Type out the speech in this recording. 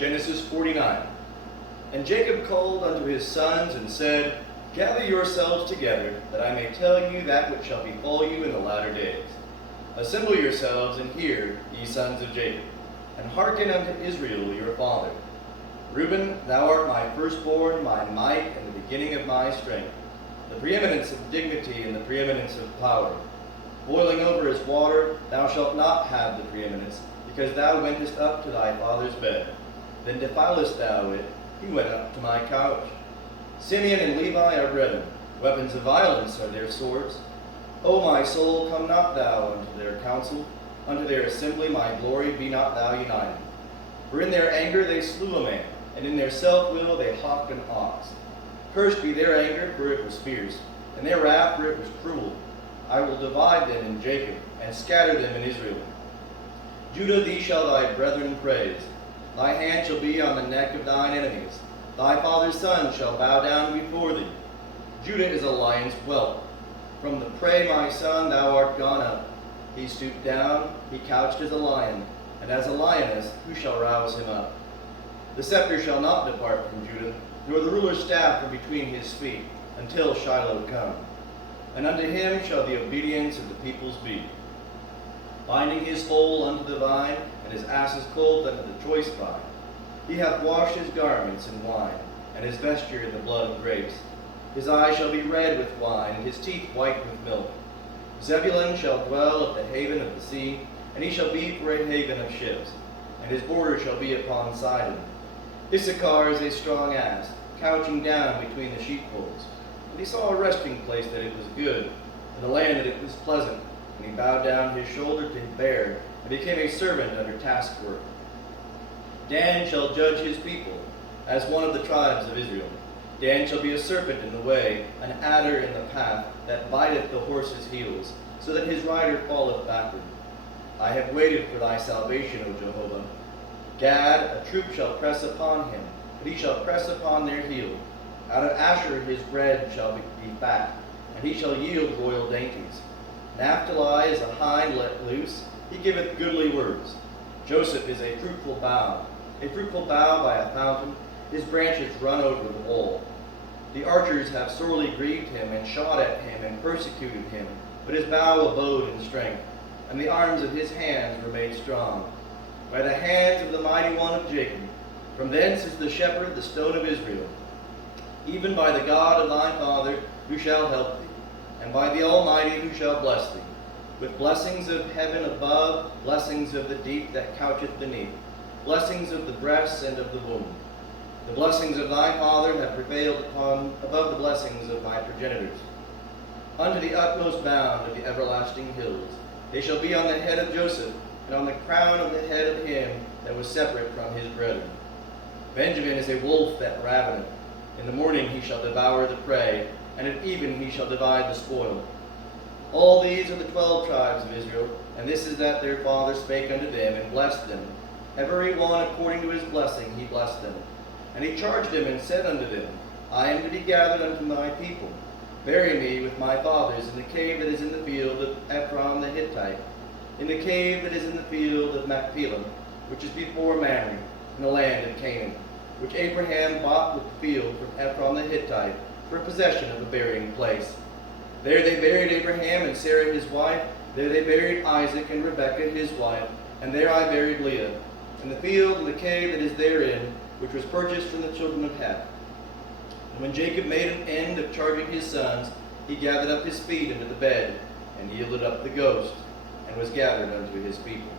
Genesis 49. And Jacob called unto his sons and said, Gather yourselves together, that I may tell you that which shall befall you in the latter days. Assemble yourselves and hear, ye sons of Jacob, and hearken unto Israel your father. Reuben, thou art my firstborn, my might, and the beginning of my strength, the preeminence of dignity and the preeminence of power. Boiling over as water, thou shalt not have the preeminence, because thou wentest up to thy father's bed. Then defilest thou it, he went up to my couch. Simeon and Levi are brethren, weapons of violence are their swords. O my soul, come not thou unto their council, unto their assembly my glory be not thou united. For in their anger they slew a man, and in their self-will they hawked an ox. Cursed be their anger, for it was fierce, and their wrath, for it was cruel. I will divide them in Jacob, and scatter them in Israel. Judah, thee shall thy brethren praise. Thy hand shall be on the neck of thine enemies. Thy father's son shall bow down before thee. Judah is a lion's whelp. From the prey, my son, thou art gone up. He stooped down, he couched as a lion, and as a lioness, who shall rouse him up? The scepter shall not depart from Judah, nor the ruler's staff from between his feet, until Shiloh come. And unto him shall the obedience of the peoples be. Binding his foal unto the vine, and his ass's colt unto the choice vine. He hath washed his garments in wine, and his vesture in the blood of grapes. His eyes shall be red with wine, and his teeth white with milk. Zebulun shall dwell at the haven of the sea, and he shall be for a haven of ships, and his border shall be upon Sidon. Issachar is a strong ass, couching down between the sheepfolds. And he saw a resting place that it was good, and the land that it was pleasant. And he bowed down his shoulder to bear, and became a servant under taskwork. Dan shall judge his people, as one of the tribes of Israel. Dan shall be a serpent in the way, an adder in the path, that biteth the horse's heels, so that his rider falleth backward. I have waited for thy salvation, O Jehovah. Gad, a troop shall press upon him, but he shall press upon their heel. Out of Asher his bread shall be fat, and he shall yield royal dainties. Naphtali is a hind let loose, he giveth goodly words. Joseph is a fruitful bough by a fountain, his branches run over the wall. The archers have sorely grieved him, and shot at him, and persecuted him, but his bow abode in strength, and the arms of his hands were made strong. By the hands of the mighty one of Jacob, from thence is the shepherd, the stone of Israel. Even by the God of thy father, who shall help thee, and by the Almighty, who shall bless thee, with blessings of heaven above, blessings of the deep that coucheth beneath, blessings of the breasts and of the womb. The blessings of thy father have prevailed above the blessings of my progenitors. Unto the utmost bound of the everlasting hills, they shall be on the head of Joseph, and on the crown of the head of him that was separate from his brethren. Benjamin is a wolf that raveneth. In the morning he shall devour the prey, and at even he shall divide the spoil. All these are the 12 tribes of Israel, and this is that their father spake unto them, and blessed them. Every one according to his blessing he blessed them. And he charged them, and said unto them, I am to be gathered unto my people. Bury me with my fathers in the cave that is in the field of Ephron the Hittite, in the cave that is in the field of Machpelah, which is before Mamre, in the land of Canaan, which Abraham bought with the field from Ephron the Hittite, for possession of a burying place. There they buried Abraham and Sarah his wife. There they buried Isaac and Rebekah his wife. And there I buried Leah, in the field and the cave that is therein, which was purchased from the children of Heth. And when Jacob made an end of charging his sons, he gathered up his feet into the bed, and yielded up the ghost, and was gathered unto his people.